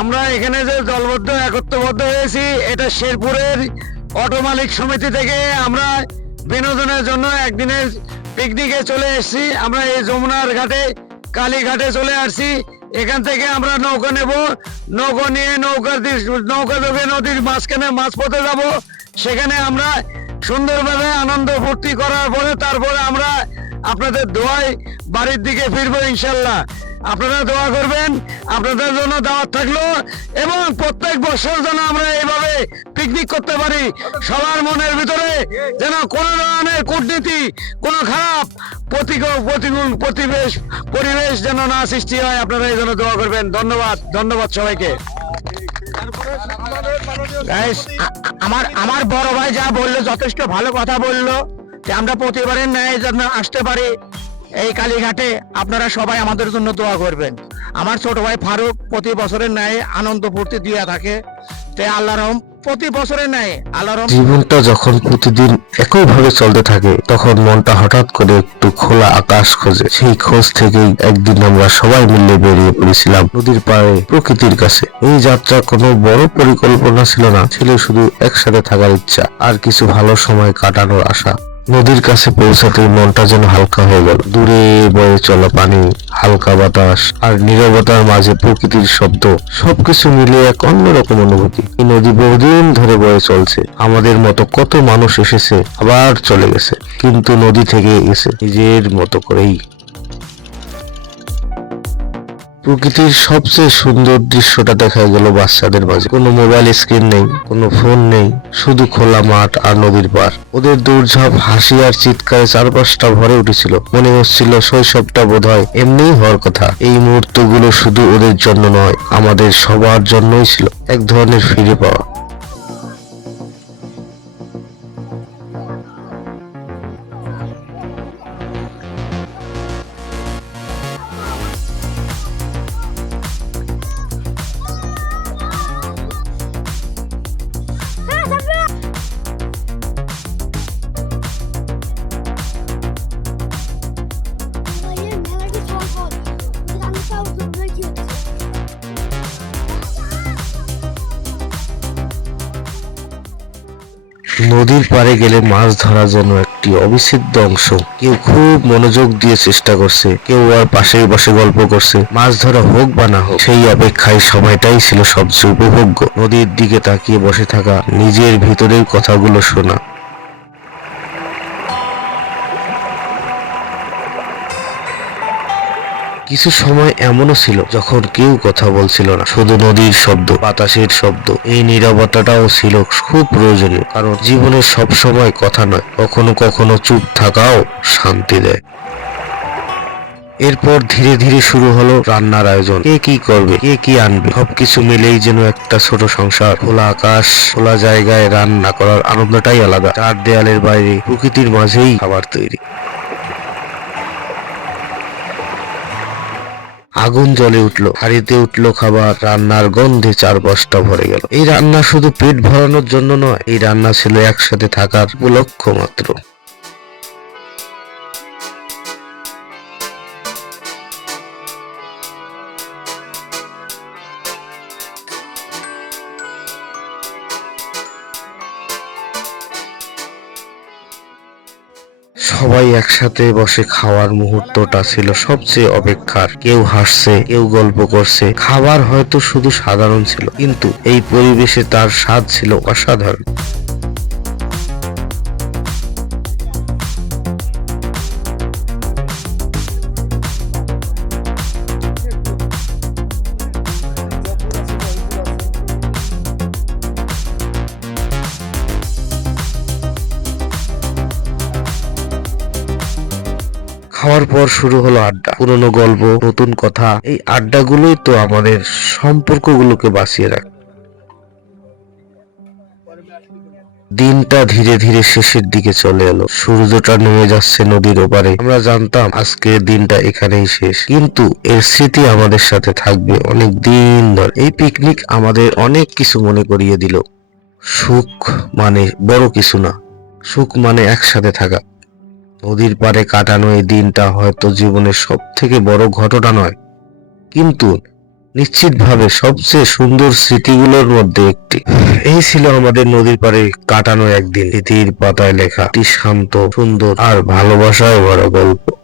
আমরা এখানে যে দলবদ্ধ একত্রবদ্ধ হয়েছি এটা শেরপুরের অটো মালিক সমিতি থেকে আমরা বিনোদনের জন্য একদিনের পিকনিকে চলে এসেছি। আমরা এই যমুনার ঘাটে কালীঘাটে চলে আসছি। এখান থেকে আমরা নৌকা নেব, নৌকা নিয়ে নৌকা যোগে নদীর মাঝখানে মাঝপথে যাব। সেখানে আমরা সুন্দরভাবে আনন্দ ফুর্তি করার পরে তারপরে আমরা আপনাদের দোয়ায় বাড়ির দিকে ফিরবো ইনশাল্লাহ। আপনারা দোয়া করবেন, আপনাদের জন্য দাওয়াত থাকলো এবং প্রত্যেক বছর যেন আমরা এইভাবে পিকনিক করতে পারি। সবার মনের ভিতরে যেন কোনো ধরনের কূটনীতি, কোনো খারাপ প্রতিকূল পরিবেশ যেন না সৃষ্টি হয়। আপনারা এই জন্য দোয়া করবেন। ধন্যবাদ সবাইকে। আমার বড় ভাই যা বললো যথেষ্ট ভালো কথা বললো যে আমরা প্রতিবারের ন্যায় যেন আসতে পারি এই কালীঘাটে। আপনারা সবাই আমাদের জন্য দোয়া করবেন। আমার ছোট ভাই ফারুক প্রতি বছরের ন্যায় আনন্দ ফুর্তি দিয়ে থাকে। তাই আল্লাহর রহম প্রতি বছরের ন্যায় আল্লাহর রহম। জীবনটা যখন প্রতিদিন একইভাবে চলতে থাকে তখন মনটা হঠাৎ করে একটু খোলা আকাশ খোঁজে। সেই খোঁজ থেকেই একদিন আমরা সবাই মিলে বেরিয়ে পড়েছিলাম নদীর পাড়ে প্রকৃতির কাছে। এই যাত্রা কোনো বড় পরিকল্পনা ছিল না, ছিল শুধু একসাথে থাকার ইচ্ছা আর কিছু ভালো সময় কাটানোর আশা। নদীর কাছে পৌঁছাতেই মনটা যেন হালকা হয়ে গেল। দূরে বয়ে চলা পানি, হালকা বাতাস আর নীরবতার মাঝে প্রকৃতির শব্দ, সবকিছু মিলিয়ে এক অন্যরকম অনুভূতি। এই নদী বহুদিন ধরে বয়ে চলছে। আমাদের মতো কত মানুষ এসেছে আবার চলে গেছে, কিন্তু নদী থেকে গেছে নিজের মতো করেই। প্রকৃতির সবচেয়ে সুন্দর দৃশ্যটা দেখা গেল বাচ্চাদের মাঝে। কোনো মোবাইল স্ক্রিন নেই, কোনো ফোন নেই, শুধু খোলা মাঠ আর নদীর পার। ওদের দৌড়ঝাঁপ, হাসি আর চিৎকারে চারপাশটা ভরে উঠেছিল। মনে হচ্ছিল শৈশবটা বোধহয় এমনিই হওয়ার কথা। এই মুহূর্তগুলো শুধু ওদের জন্য নয়, আমাদের সবার জন্যই ছিল এক ধরনের ফিরে পাওয়া। নদীর পাড়ে গেলে মাছ ধরা যেন একটি অবিচ্ছেদ্য অংশ। কেউ খুব মনোযোগ দিয়ে চেষ্টা করছে, কেউ আর পাশেই বসে গল্প করছে। মাছ ধরা হোক বা না হোক, সেই অপেক্ষায় সময়টাই ছিল সবচেয়ে উপভোগ্য। নদীর দিকে তাকিয়ে বসে থাকা, নিজের ভিতরের কথাগুলো শোনা। কিছু সময় এমনও ছিল যখন কেউ কথা বলছিল না, শুধু নদীর শব্দ, বাতাসের শব্দ। এই নীরবতাটাও ছিল খুব প্রয়োজনীয়, কারণ জীবনে সব সময় কথা নয়, কখনো কখনো চুপ থাকাও শান্তি দেয়। এরপর ধীরে ধীরে শুরু হলো রান্নার আয়োজন। কে কি করবে, কে কি আনবে, সবকিছু মিলেই যেন একটা ছোট সংসার। খোলা আকাশ, খোলা জায়গায় রান্না করার আনন্দটাই আলাদা। চার দেয়ালের বাইরে প্রকৃতির মাঝেই খাবার তৈরি। আগুন জ্বলে উঠলো, হাঁড়িতে উঠলো খাবার, রান্নার গন্ধে চারপাশটা ভরে গেল। এই রান্না শুধু পেট ভরানোর জন্য নয়, এই রান্না ছিল একসাথে থাকার উপলক্ষ মাত্র। সবাই একসাথে বসে খাওয়ার মুহূর্তটা ছিল সবচেয়ে অপেক্ষার। কেউ হাসছে, কেউ গল্প করছে। খাবার হয়তো শুধু সাধারণ ছিল, কিন্তু এই পরিবেশে তার স্বাদ ছিল অসাধারণ। খাওয়ার পর শুরু হলো আড্ডা, পুরনো গল্প, নতুন কথা। এই আড্ডাগুলোই তো আমাদের সম্পর্কগুলোকে বাঁচিয়ে রাখে। দিনটা ধীরে ধীরে শেষের দিকে চলে এলো। সূর্যটা নেমে যাচ্ছে নদীর ওপারে। আমরা জানতাম আজকের দিনটা এখানেই শেষ, কিন্তু এর স্মৃতি আমাদের সাথে থাকবে অনেক দিন ধরে। এই পিকনিক আমাদের অনেক কিছু মনে করিয়ে দিল। সুখ মানে বড় কিছু না, সুখ মানে একসাথে থাকা। নদীর পাড়ে কাটানো এই দিনটা হয়তো জীবনের সব থেকে বড় ঘটনা নয়, কিন্তু নিশ্চিতভাবে সবচেয়ে সুন্দর স্মৃতিগুলোর মধ্যে একটি। এই ছিল আমাদের নদীর পাড়ে কাটানো একদিন, স্মৃতির পাতায় লেখা একটি শান্ত, সুন্দর আর ভালোবাসায় ভরা গল্প।